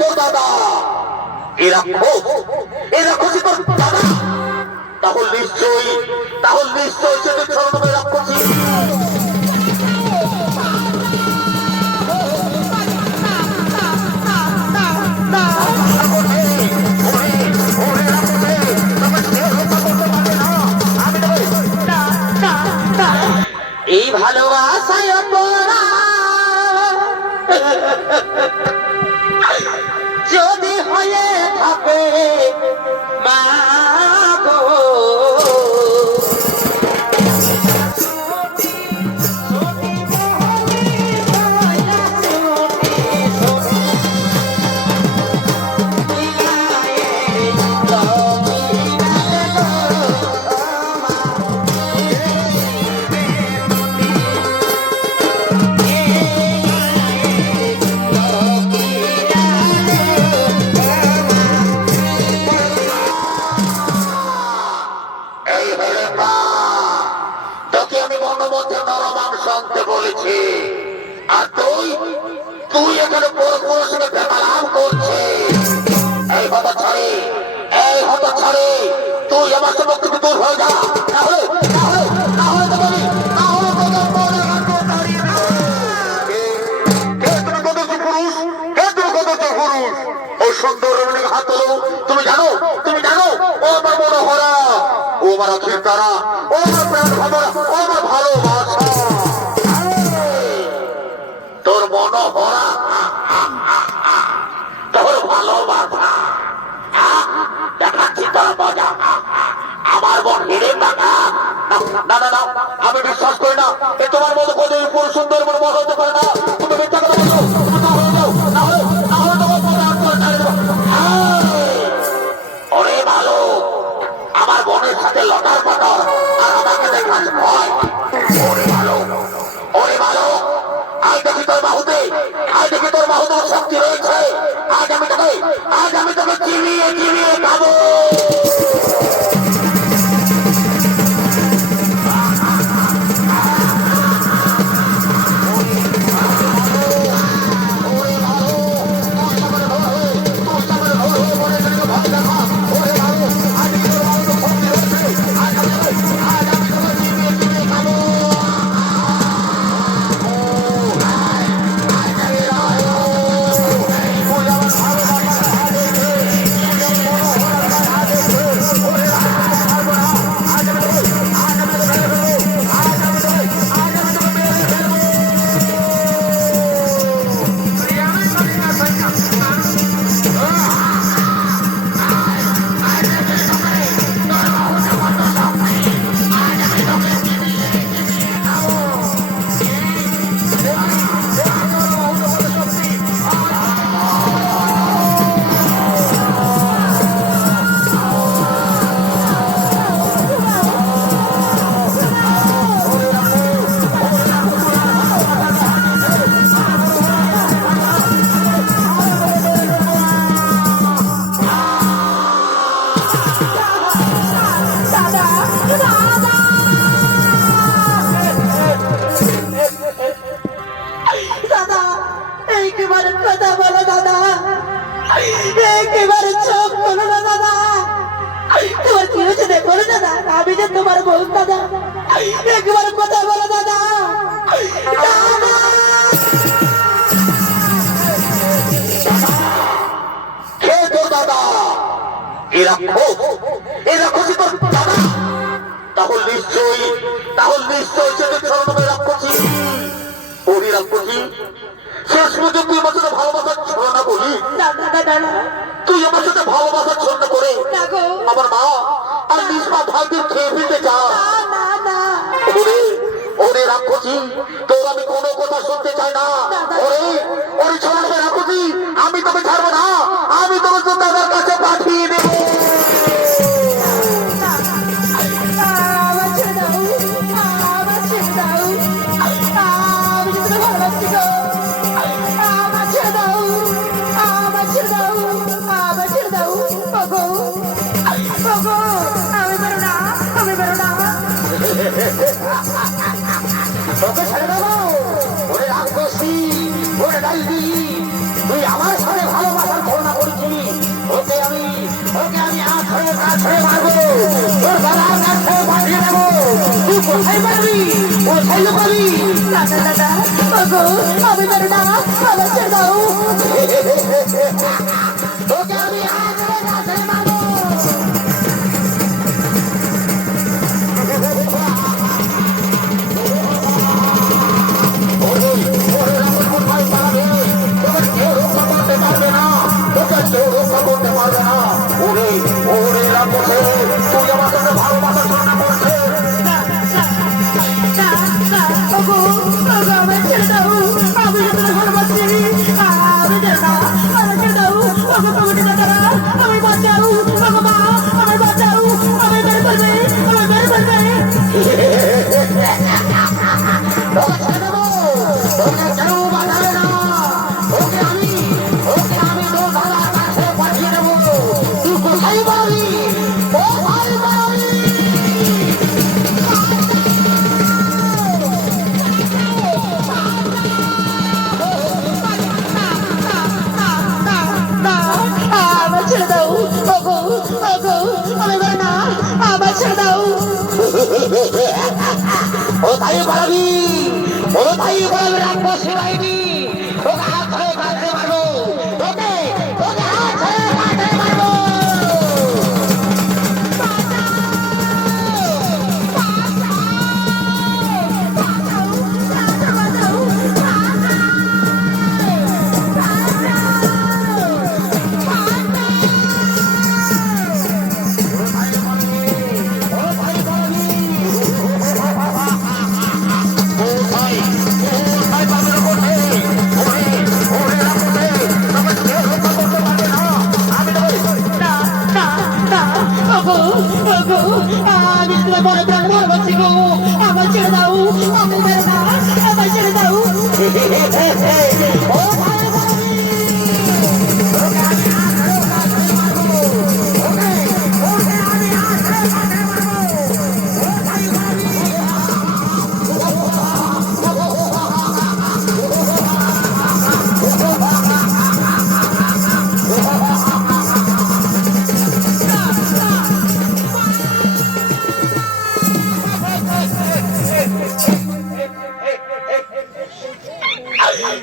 তোর দাদা এ রাক্ষস, এ রাক্ষসী তোর দাদা? তাহলে নিশ্চয়ই সে তুই ছলনাময় রাক্ষসী। এই ভালোবাসায় পড়া যদি হয়ে থাকে মা গো, শুনতে বলেছি, আর তুই এখানে পরস্পরের লাভ করছিস। এই হত ছাড়ে তুই আমার সঙ্গে থেকে দূর হয়ে যা, তাহলে সুন্দর হাত তোলো। তুমি জানো ও আমার মনোহরা, ও আমার আখির তারা, ও আমার প্রাণ ভরা, ও আমার ভালোবাসা। তোর মনোহরা, তোর ভালোবাসা দেখাচ্ছি তোর মজা। আমার মন হেরে টাকা না, আমি বিশ্বাস করি না এ তোমার মতো কত পুরো সুন্দর মন হতে পারে না। তুমি মিথ্যা কথা বলো, না হলে তোমার মনে হাত করে ছাড়ে দেবো। ওরে ভালো, আমার বোনের সাথে লটার পাটার, আর আমাকে দেখাস ভয়। ওরে ভালো, আজ দেখি তোর বাহুতে শক্তি রয়েছে। আজ আমি তোকে চিনিয়ে খাবো। আমি যে তোমার বউ দাদা, একবার কথা বলো দাদা। কে তোর দাদা? এরা খুশি তোর দাদা? তাহলে নিশ্চয়ই সে ছলনাময় রাক্ষসী। ওরে রাক্ষসী, শেষ পর্যন্ত তুই আমার সাথে ভালোবাসার ছলনা বলি। তুই আমার সাথে ভালোবাসার ছলনা করে আমার মা আর নিজ মা ভাইদের খেয়ে ফেলতে চা। ওরে রাক্ষসী, তোর আমি কোনো কথা শুনতে চাই না। ওরে ছলনাময় রাক্ষসী, আমি তোকে ছাড়বো না। আমি তোকে তোর দাদার কাছে পাঠিয়ে দেবো। তুই আমার সাথে ভালোবাসার ছেড়ে মারবো, তোর গলার কাছে পাঠিয়ে দেবো। তুই কোথায় পারবি, কোথায় লুকাবি? দাদা দাদা ওগো আমি পারি না, আমার ছেড়ে দাও। তোকে আমি আজ ছেড়ে মারবো। ওগো ওগো আমার ছেড়ে দাও, আমি তোমার ভালোবাসি, আমি ছেড়ে দাও, আমার ছেড়ে দাও। ওগো কমিটি দাদারা আমি বাঁচাও, ওগো মা আমার বাঁচাও, আমি মেরে ফেলবে, আমি মেরে ফেলবে। আমার ছেড়ে দাও, ওগো ওগো আমি পারি না, আমার ছেড়ে দাও। কোথায় পারবি, কোথায় পারবি রাক্ষসী বাহিনী? তোকে হাত ধরে কাটতে পারবো, তোকে তোকে হাত ধরে কাটতে পারবো। ওগো ওগো আমি তোমার মনে প্রাণ ভালোবাসি গো, আমার ছেড়ে দাও, আমি মেরে না, আমার ছেড়ে দাও।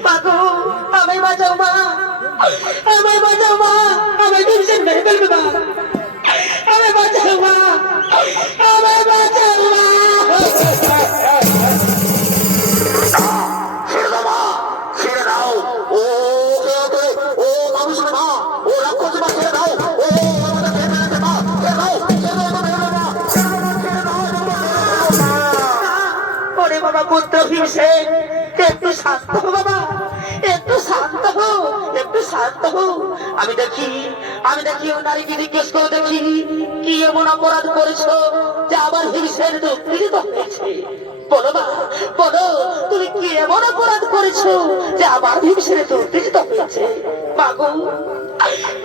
মাগো আমায় বাঁচাও মা, আমায় বাঁচাও মা, আমায় ভীষণ মেরে ফেলবে মা, আমায় বাঁচাও মা, আমায় বাঁচাও মা। ছেড়ে দাও মা, ছেড়ে দাও। ও ওকে ওকে, ও মানুষের মা, ও রাক্ষসী মা, ছেড়ে দাও। ও আমাদের ছেড়ে দিতে মা, ছেড়ে দাও, ছেড়ে দাও, ছেড়ে দাও মা, ছেড়ে দাও, ছেড়ে দাও, ছেড়ে দাও। ওরে বাবা পুত্র ভীমসেন, একটু শান্ত হো বাবা, একটু শান্ত হো, একটু শান্ত হো। আমি দেখি ও নারীকে জিজ্ঞেস করে দেখি কি এমন অপরাধ করেছো যে আবার ভীমসেন দুঃখিত হয়েছে। বলো মা, বলো তুমি কি এমন অপরাধ করেছো যে আবার ভীমসেন দুঃখিত হয়েছে। মাগো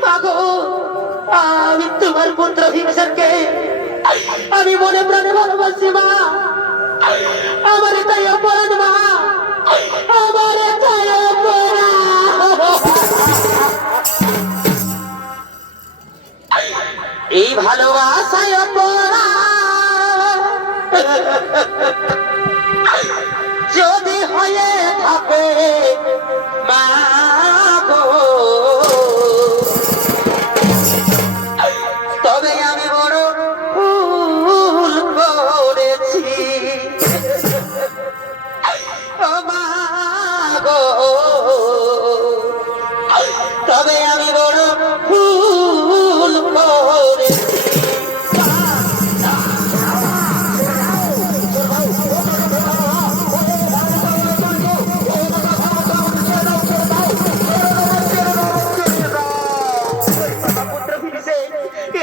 মাগো আমি তোমার পুত্র ভীমসেনকে আমি মনে প্রাণে ভালোবাসি মা, আমার এটাই অপরাধ মা, আমার এটাই অপরাধ। এই ভালোবাসায় অপরাধ যদি হয়ে থাকে মা গো, তবে আমি বড় ভুল করেছি ও মা গো, তবে আমি বড় ভুল করেছি।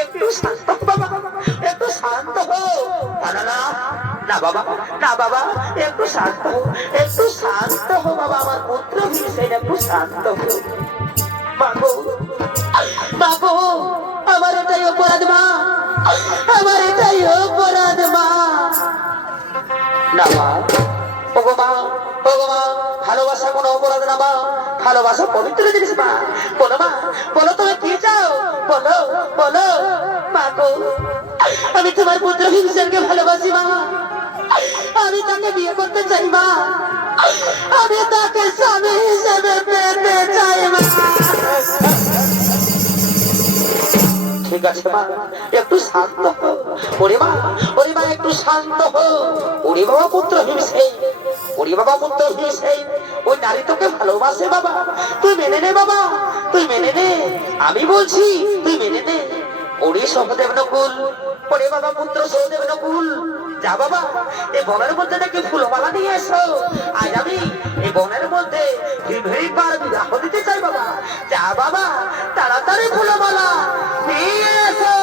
একটু শান্ত হো বাবা, একটু শান্ত হো। না বাবা, না বাবা, একটু শান্ত হো, একটু শান্ত হো বাবা, আমার পুত্র ভীমসেন একটু শান্ত হো। মাগো মাগো আমার এটাই অপরাধ মা, আমার এটাই অপরাধ মা। না মা, ওগো মা, ওগো মা, ভালোবাসা কোনো অপরাধ না মা, ভালোবাসা পবিত্র জিনিস মা। বলো মা, বলো তুমি কি চাও, বলো বলো। মাগো আমি তোমার পুত্র হিংসেনকে ভালোবাসি মা, আমি তাকে বিয়ে করতে চাই মা, আমি তাকে স্বামী হিসেবে পেতে চাই মা। ঠিক আছে মা, একটু শান্ত হো। ওরে মা, ওরে মা, একটু শান্ত হো। ওরে বাবা পুত্র হিংসে, ওরে বাবা পুত্র হিংসে, ওই নারী তোকে ভালোবাসে বাবা, তুই মেনে নে বাবা, তুই মেনে নে, আমি বলছি তুই মেনে নে। ওরে সহদেব নকুল, ওরে বাবা পুত্র সহদেব নকুল, যা বাবা এই বনের মধ্যে নাকি ফুলমালা নিয়ে এসো। আজ আমি এই বনের মধ্যে ভিড় বিবাহ দিতে চাই বাবা। যা বাবা তাড়াতাড়ি ফুলমালা নিয়ে এসো।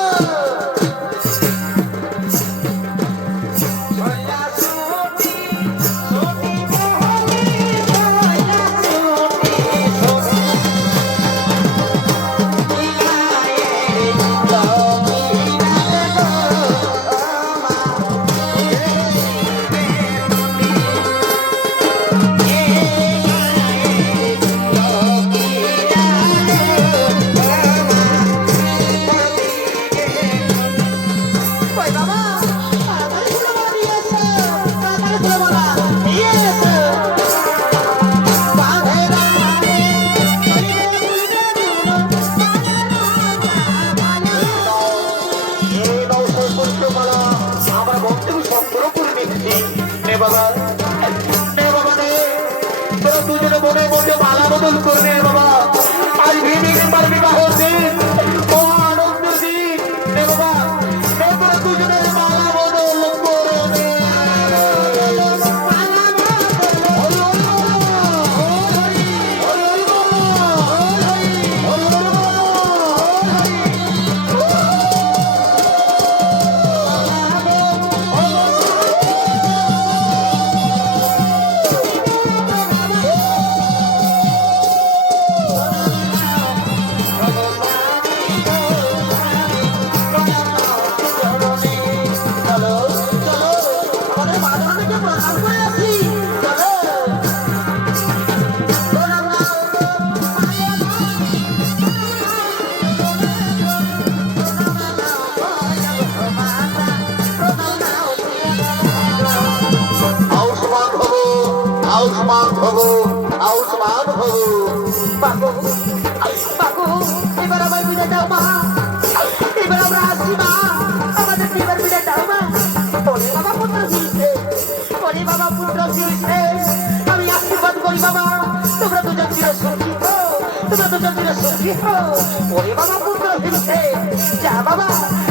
করবে বাবা, আজ ভেবে পারবি বা হচ্ছে ও আনন্দ দিন রে বাবা, তোরা দুজনের মালা বদল করবে। আউসমান ভবো, আউসমান ভবো। বাবু, বাবু, এবার আমার বিদায় দাও মা, এবার আমরা আসছি মা, আমাদের এবার বিদায় দাও মা। ওরে বাবা পুত্র ফিরছে, ওরে বাবা পুত্র ফিরছে, আমি আশীর্বাদ করি বাবা, তোমরা দুজন চির সুখী হো, তোমরা দুজন চির সুখী হো। ওরে বাবা পুত্র ফিরছে, যা বাবা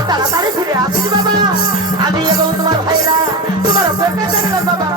তাড়াতাড়ি ফিরে আসিস বাবা, আমি এবং তোমার ভাইরা তোমার অপেক্ষা থাকবে বাবা।